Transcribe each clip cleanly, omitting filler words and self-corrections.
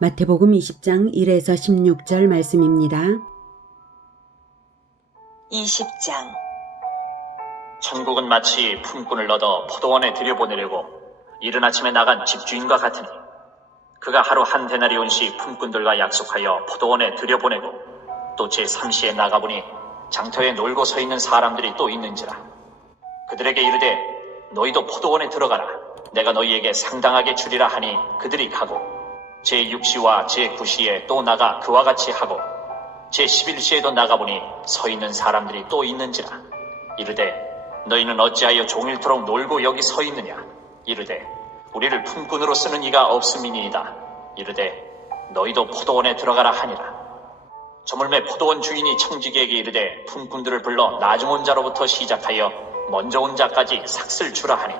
마태복음 20장 1에서 16절 말씀입니다. 20장 천국은 마치 품꾼을 얻어 포도원에 들여보내려고 이른 아침에 나간 집주인과 같으니 그가 하루 한 데나리온씩 품꾼들과 약속하여 포도원에 들여보내고 또 제3시에 나가보니 장터에 놀고 서 있는 사람들이 또 있는지라. 그들에게 이르되 너희도 포도원에 들어가라. 내가 너희에게 상당하게 주리라 하니 그들이 가고 제6시와 제9시에 또 나가 그와 같이 하고 제11시에도 나가보니 서 있는 사람들이 또 있는지라. 이르되 너희는 어찌하여 종일토록 놀고 여기 서 있느냐. 이르되 우리를 품꾼으로 쓰는 이가 없음이니이다. 이르되 너희도 포도원에 들어가라 하니라. 저물매 포도원 주인이 청지기에게 이르되 품꾼들을 불러 나중 온 자로부터 시작하여 먼저 온 자까지 삭슬 주라 하니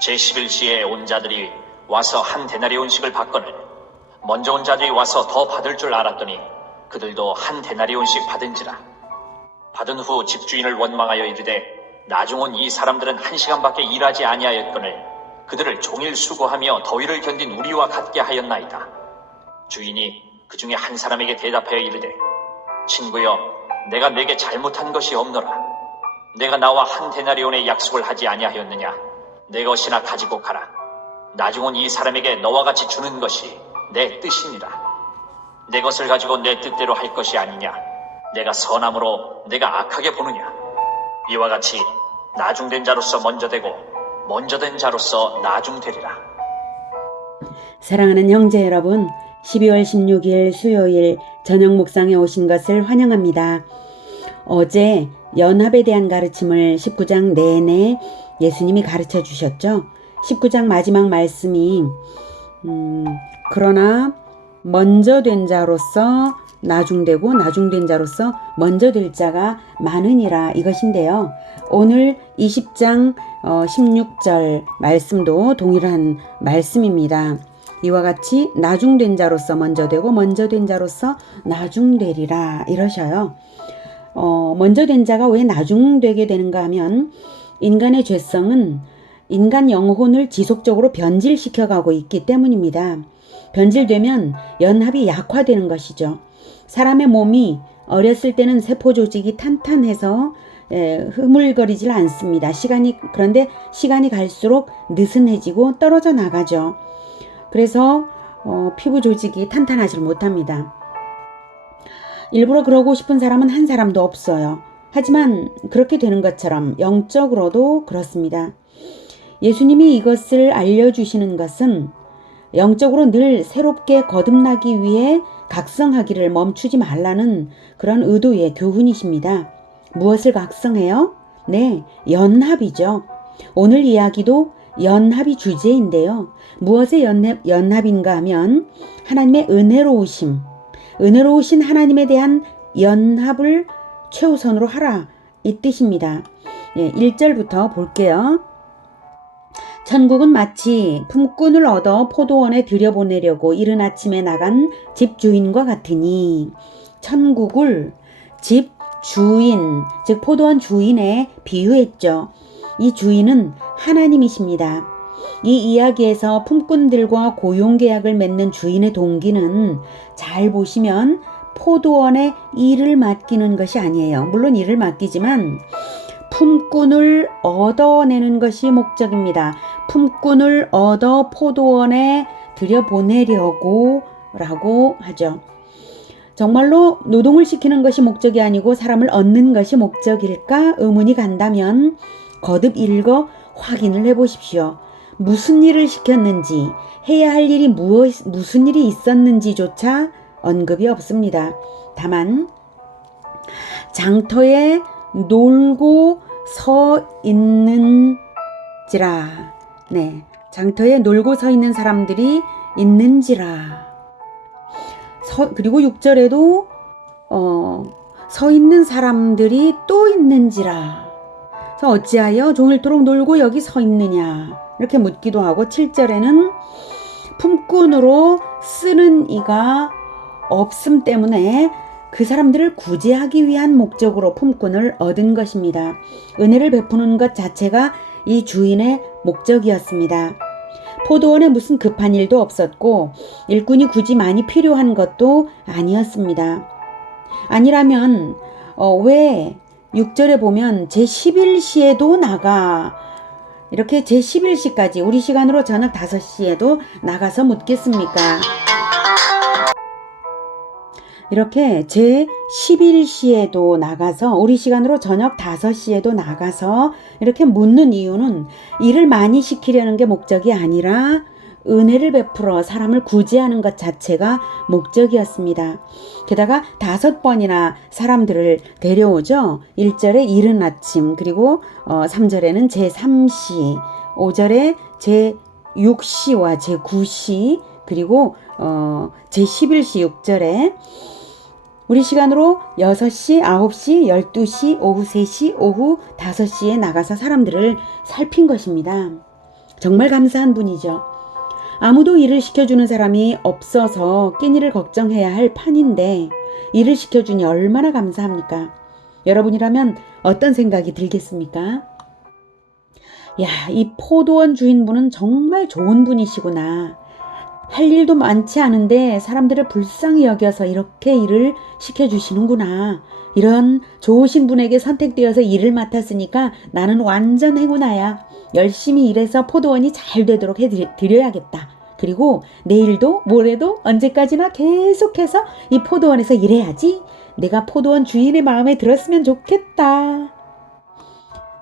제11시에 온 자들이 와서 한 데나리온씩을 받거늘 먼저 온 자들이 와서 더 받을 줄 알았더니 그들도 한 데나리온씩 받은지라. 받은 후 집주인을 원망하여 이르되 나중 온 이 사람들은 1시간밖에 일하지 아니하였거늘 그들을 종일 수고하며 더위를 견딘 우리와 같게 하였나이다. 주인이 그 중에 한 사람에게 대답하여 이르되 친구여, 내가 내게 잘못한 것이 없노라. 내가 나와 한 데나리온의 약속을 하지 아니하였느냐. 내 것이나 가지고 가라. 나중 온 이 사람에게 너와 같이 주는 것이 내 뜻이니라. 내 것을 가지고 내 뜻대로 할 것이 아니냐. 내가 선함으로 내가 악하게 보느냐. 이와 같이 나중된 자로서 먼저 되고 먼저 된 자로서 나중되리라. 사랑하는 형제 여러분, 12월 16일 수요일 저녁 묵상에 오신 것을 환영합니다. 어제 연합에 대한 가르침을 19장 내내 예수님이 가르쳐 주셨죠. 19장 마지막 말씀이 그러나 먼저 된 자로서 나중되고 나중된 자로서 먼저 될 자가 많으니라, 이것인데요. 오늘 20장 16절 말씀도 동일한 말씀입니다. 이와 같이 나중된 자로서 먼저 되고 먼저 된 자로서 나중되리라 이러셔요. 먼저 된 자가 왜 나중되게 되는가 하면 인간의 죄성은 인간 영혼을 지속적으로 변질시켜가고 있기 때문입니다. 변질되면 연합이 약화되는 것이죠. 사람의 몸이 어렸을 때는 세포 조직이 탄탄해서 흐물거리질 않습니다. 그런데 시간이 갈수록 느슨해지고 떨어져 나가죠. 그래서 피부 조직이 탄탄하지 못합니다. 일부러 그러고 싶은 사람은 한 사람도 없어요. 하지만 그렇게 되는 것처럼 영적으로도 그렇습니다. 예수님이 이것을 알려주시는 것은 영적으로 늘 새롭게 거듭나기 위해 각성하기를 멈추지 말라는 그런 의도의 교훈이십니다. 무엇을 각성해요? 네, 연합이죠. 오늘 이야기도 연합이 주제인데요. 무엇의 연합인가 하면 하나님의 은혜로우신 하나님에 대한 연합을 최우선으로 하라, 이 뜻입니다. 1절부터 볼게요. 천국은 마치 품꾼을 얻어 포도원에 들여보내려고 이른 아침에 나간 집주인과 같으니, 천국을 집주인, 즉 포도원 주인에 비유했죠. 이 주인은 하나님이십니다. 이 이야기에서 품꾼들과 고용계약을 맺는 주인의 동기는 잘 보시면 포도원에 일을 맡기는 것이 아니에요. 물론 일을 맡기지만 품꾼을 얻어내는 것이 목적입니다. 품꾼을 얻어 포도원에 들여보내려고 라고 하죠. 정말로 노동을 시키는 것이 목적이 아니고 사람을 얻는 것이 목적일까 의문이 간다면 거듭 읽어 확인을 해보십시오. 무슨 일을 시켰는지, 해야 할 일이 무슨 일이 있었는지조차 언급이 없습니다. 다만 장터에 놀고 서 있는지라, 장터에 놀고 서 있는 사람들이 있는지라. 그리고 6절에도 서 있는 사람들이 또 있는지라. 그래서 어찌하여 종일토록 놀고 여기 서 있느냐, 이렇게 묻기도 하고, 7절에는 품꾼으로 쓰는 이가 없음 때문에 그 사람들을 구제하기 위한 목적으로 품꾼을 얻은 것입니다. 은혜를 베푸는 것 자체가 이 주인의 목적이었습니다. 포도원에 무슨 급한 일도 없었고 일꾼이 굳이 많이 필요한 것도 아니었습니다. 아니라면 왜 6절에 보면 제11시에도 나가, 이렇게 제11시까지 우리 시간으로 저녁 5시에도 나가서 묻겠습니까? 이렇게 제11시에도 나가서 우리 시간으로 저녁 5시에도 나가서 이렇게 묻는 이유는 일을 많이 시키려는 게 목적이 아니라 은혜를 베풀어 사람을 구제하는 것 자체가 목적이었습니다. 게다가 5번이나 사람들을 데려오죠. 1절에 이른 아침, 그리고 3절에는 제3시, 5절에 제6시와 제9시, 그리고 제11시 6절에 우리 시간으로 6시, 9시, 12시, 오후 3시, 오후 5시에 나가서 사람들을 살핀 것입니다. 정말 감사한 분이죠. 아무도 일을 시켜주는 사람이 없어서 끼니를 걱정해야 할 판인데 일을 시켜주니 얼마나 감사합니까? 여러분이라면 어떤 생각이 들겠습니까? 야, 이 포도원 주인분은 정말 좋은 분이시구나. 할 일도 많지 않은데 사람들을 불쌍히 여겨서 이렇게 일을 시켜주시는구나. 이런 좋으신 분에게 선택되어서 일을 맡았으니까 나는 완전 행운아야. 열심히 일해서 포도원이 잘 되도록 해드려야겠다. 그리고 내일도 모레도 언제까지나 계속해서 이 포도원에서 일해야지. 내가 포도원 주인의 마음에 들었으면 좋겠다.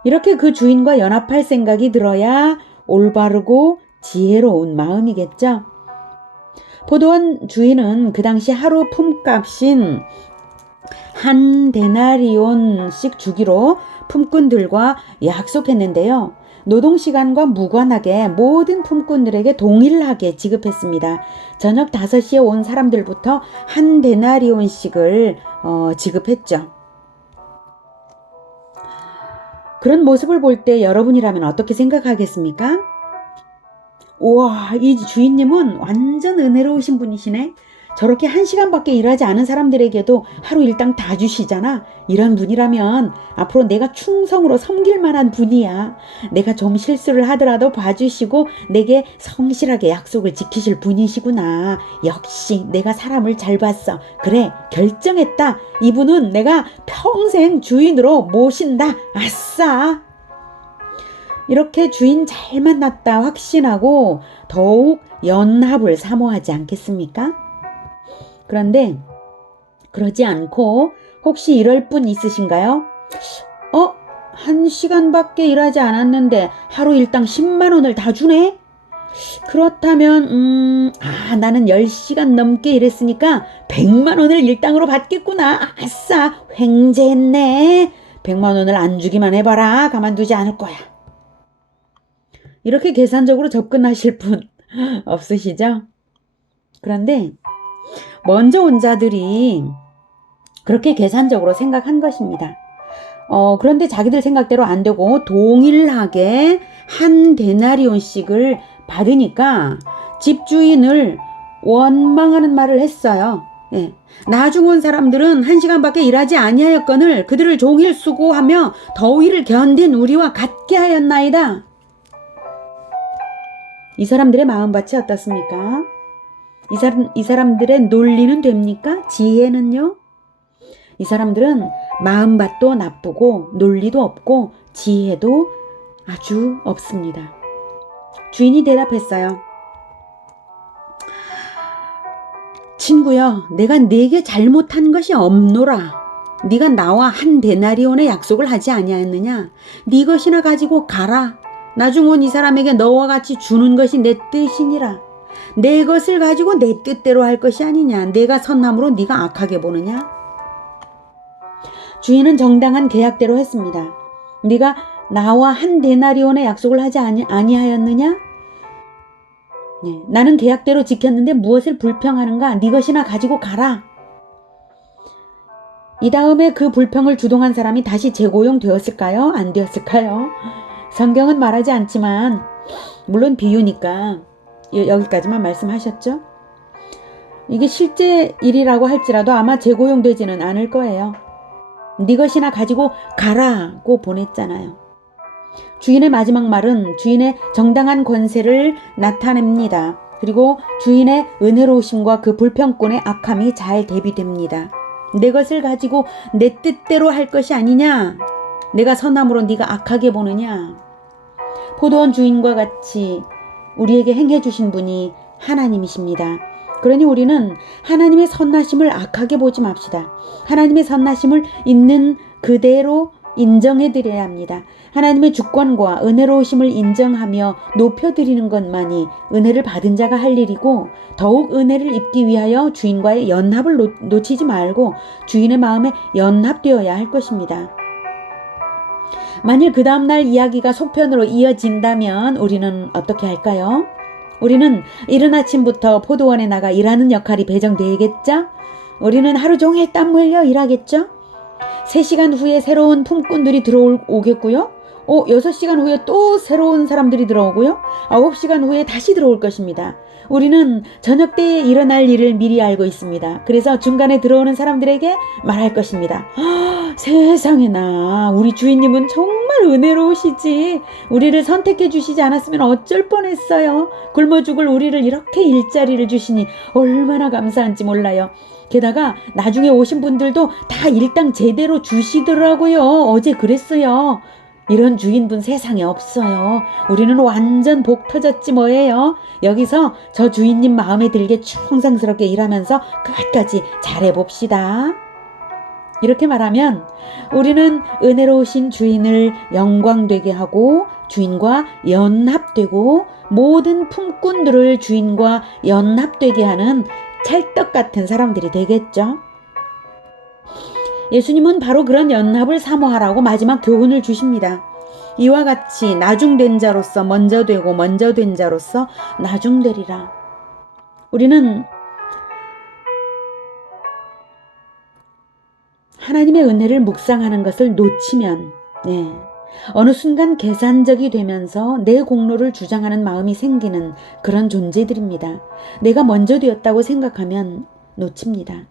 이렇게 그 주인과 연합할 생각이 들어야 올바르고 지혜로운 마음이겠죠. 포도원 주인은 그 당시 하루 품값인 한 데나리온씩 주기로 품꾼들과 약속했는데요. 노동시간과 무관하게 모든 품꾼들에게 동일하게 지급했습니다. 저녁 5시에 온 사람들부터 한 데나리온씩을 지급했죠. 그런 모습을 볼 때 여러분이라면 어떻게 생각하겠습니까? 우와, 이 주인님은 완전 은혜로우신 분이시네. 저렇게 1시간밖에 일하지 않은 사람들에게도 하루 일당 다 주시잖아. 이런 분이라면 앞으로 내가 충성으로 섬길 만한 분이야. 내가 좀 실수를 하더라도 봐주시고 내게 성실하게 약속을 지키실 분이시구나. 역시 내가 사람을 잘 봤어. 그래, 결정했다. 이분은 내가 평생 주인으로 모신다. 아싸! 이렇게 주인 잘 만났다 확신하고 더욱 연합을 사모하지 않겠습니까? 그런데 그러지 않고 혹시 이럴 분 있으신가요? 1시간밖에 일하지 않았는데 하루 일당 10만 원을 다 주네? 그렇다면 나는 10시간 넘게 일했으니까 100만 원을 일당으로 받겠구나. 아싸, 횡재했네. 100만 원을 안 주기만 해봐라. 가만두지 않을 거야. 이렇게 계산적으로 접근하실 분 없으시죠? 그런데 먼저 온 자들이 그렇게 계산적으로 생각한 것입니다. 그런데 자기들 생각대로 안 되고 동일하게 한 데나리온씩을 받으니까 집주인을 원망하는 말을 했어요. 예. 나중 온 사람들은 1시간밖에 일하지 아니하였거늘 그들을 종일 수고하며 더위를 견딘 우리와 같게 하였나이다. 이 사람들의 마음밭이 어떻습니까? 이 사람들의 논리는 됩니까? 지혜는요? 이 사람들은 마음밭도 나쁘고 논리도 없고 지혜도 아주 없습니다. 주인이 대답했어요. 친구여, 내가 네게 잘못한 것이 없노라. 네가 나와 한 데나리온의 약속을 하지 아니하였느냐? 네 것이나 가지고 가라. 나중 온 이 사람에게 너와 같이 주는 것이 내 뜻이니라. 내 것을 가지고 내 뜻대로 할 것이 아니냐. 내가 선함으로 네가 악하게 보느냐. 주인은 정당한 계약대로 했습니다. 네가 나와 한 데나리온의 약속을 하지 아니하였느냐? 네, 나는 계약대로 지켰는데 무엇을 불평하는가? 네 것이나 가지고 가라. 이 다음에 그 불평을 주동한 사람이 다시 재고용 되었을까요? 안 되었을까요? 성경은 말하지 않지만 물론 비유니까 여기까지만 말씀하셨죠. 이게 실제 일이라고 할지라도 아마 재고용되지는 않을 거예요. 네 것이나 가지고 가라고 보냈잖아요. 주인의 마지막 말은 주인의 정당한 권세를 나타냅니다. 그리고 주인의 은혜로우심과 그 불평권의 악함이 잘 대비됩니다. 내 것을 가지고 내 뜻대로 할 것이 아니냐? 내가 선함으로 네가 악하게 보느냐? 포도원 주인과 같이 우리에게 행해 주신 분이 하나님이십니다. 그러니 우리는 하나님의 선하심을 악하게 보지 맙시다. 하나님의 선하심을 있는 그대로 인정해 드려야 합니다. 하나님의 주권과 은혜로우심을 인정하며 높여드리는 것만이 은혜를 받은 자가 할 일이고, 더욱 은혜를 입기 위하여 주인과의 연합을 놓치지 말고 주인의 마음에 연합되어야 할 것입니다. 만일 그 다음날 이야기가 속편으로 이어진다면 우리는 어떻게 할까요? 우리는 이른 아침부터 포도원에 나가 일하는 역할이 배정되겠죠? 우리는 하루 종일 땀 흘려 일하겠죠? 3시간 후에 새로운 품꾼들이 들어오겠고요. 6시간 후에 또 새로운 사람들이 들어오고요. 9시간 후에 다시 들어올 것입니다. 우리는 저녁 때에 일어날 일을 미리 알고 있습니다. 그래서 중간에 들어오는 사람들에게 말할 것입니다. 세상에나, 우리 주인님은 정말 은혜로우시지. 우리를 선택해 주시지 않았으면 어쩔 뻔했어요. 굶어 죽을 우리를 이렇게 일자리를 주시니 얼마나 감사한지 몰라요. 게다가 나중에 오신 분들도 다 일당 제대로 주시더라고요. 어제 그랬어요. 이런 주인분 세상에 없어요. 우리는 완전 복 터졌지 뭐예요. 여기서 저 주인님 마음에 들게 충성스럽게 일하면서 끝까지 잘해봅시다. 이렇게 말하면 우리는 은혜로우신 주인을 영광되게 하고 주인과 연합되고 모든 품꾼들을 주인과 연합되게 하는 찰떡 같은 사람들이 되겠죠. 예수님은 바로 그런 연합을 사모하라고 마지막 교훈을 주십니다. 이와 같이 나중된 자로서 먼저 되고 먼저 된 자로서 나중되리라. 우리는 하나님의 은혜를 묵상하는 것을 놓치면 어느 순간 계산적이 되면서 내 공로를 주장하는 마음이 생기는 그런 존재들입니다. 내가 먼저 되었다고 생각하면 놓칩니다.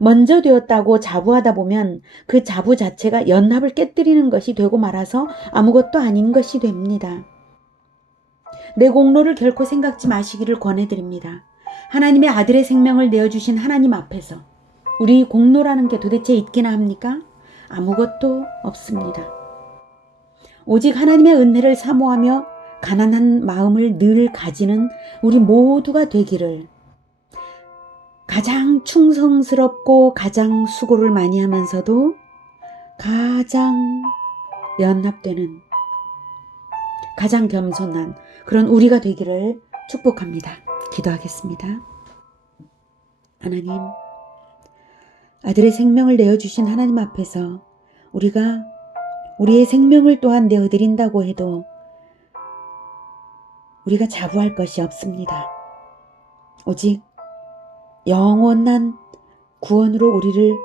먼저 되었다고 자부하다 보면 그 자부 자체가 연합을 깨뜨리는 것이 되고 말아서 아무것도 아닌 것이 됩니다. 내 공로를 결코 생각지 마시기를 권해드립니다. 하나님의 아들의 생명을 내어주신 하나님 앞에서 우리 공로라는 게 도대체 있기나 합니까? 아무것도 없습니다. 오직 하나님의 은혜를 사모하며 가난한 마음을 늘 가지는 우리 모두가 되기를, 가장 충성스럽고 가장 수고를 많이 하면서도 가장 연합되는, 가장 겸손한 그런 우리가 되기를 축복합니다. 기도하겠습니다. 하나님, 아들의 생명을 내어주신 하나님 앞에서 우리가 우리의 생명을 또한 내어드린다고 해도 우리가 자부할 것이 없습니다. 오직 영원한 구원으로 우리를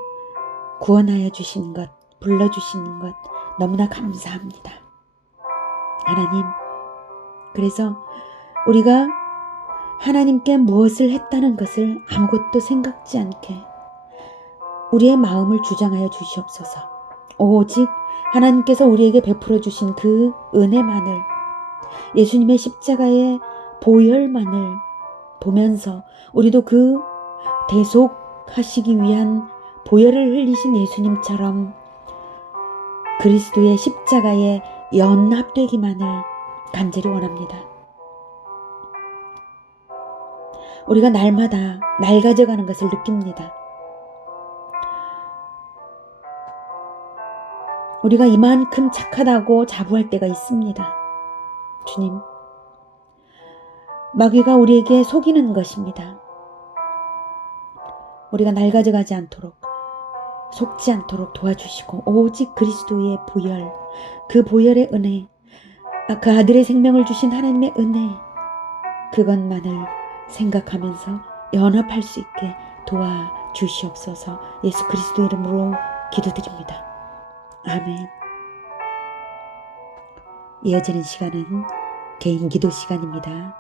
구원하여 주신 것, 불러주신 것 너무나 감사합니다. 하나님, 그래서 우리가 하나님께 무엇을 했다는 것을 아무것도 생각지 않게 우리의 마음을 주장하여 주시옵소서. 오직 하나님께서 우리에게 베풀어 주신 그 은혜만을, 예수님의 십자가의 보혈만을 보면서 우리도 그 대속하시기 위한 보혈을 흘리신 예수님처럼 그리스도의 십자가에 연합되기만을 간절히 원합니다. 우리가 날마다 낡아져가는 것을 느낍니다. 우리가 이만큼 착하다고 자부할 때가 있습니다. 주님, 마귀가 우리에게 속이는 것입니다. 우리가 낡아져가지 않도록, 속지 않도록 도와주시고 오직 그리스도의 보혈, 그 보혈의 은혜, 그 아들의 생명을 주신 하나님의 은혜, 그것만을 생각하면서 연합할 수 있게 도와주시옵소서. 예수 그리스도 이름으로 기도드립니다. 아멘. 이어지는 시간은 개인 기도 시간입니다.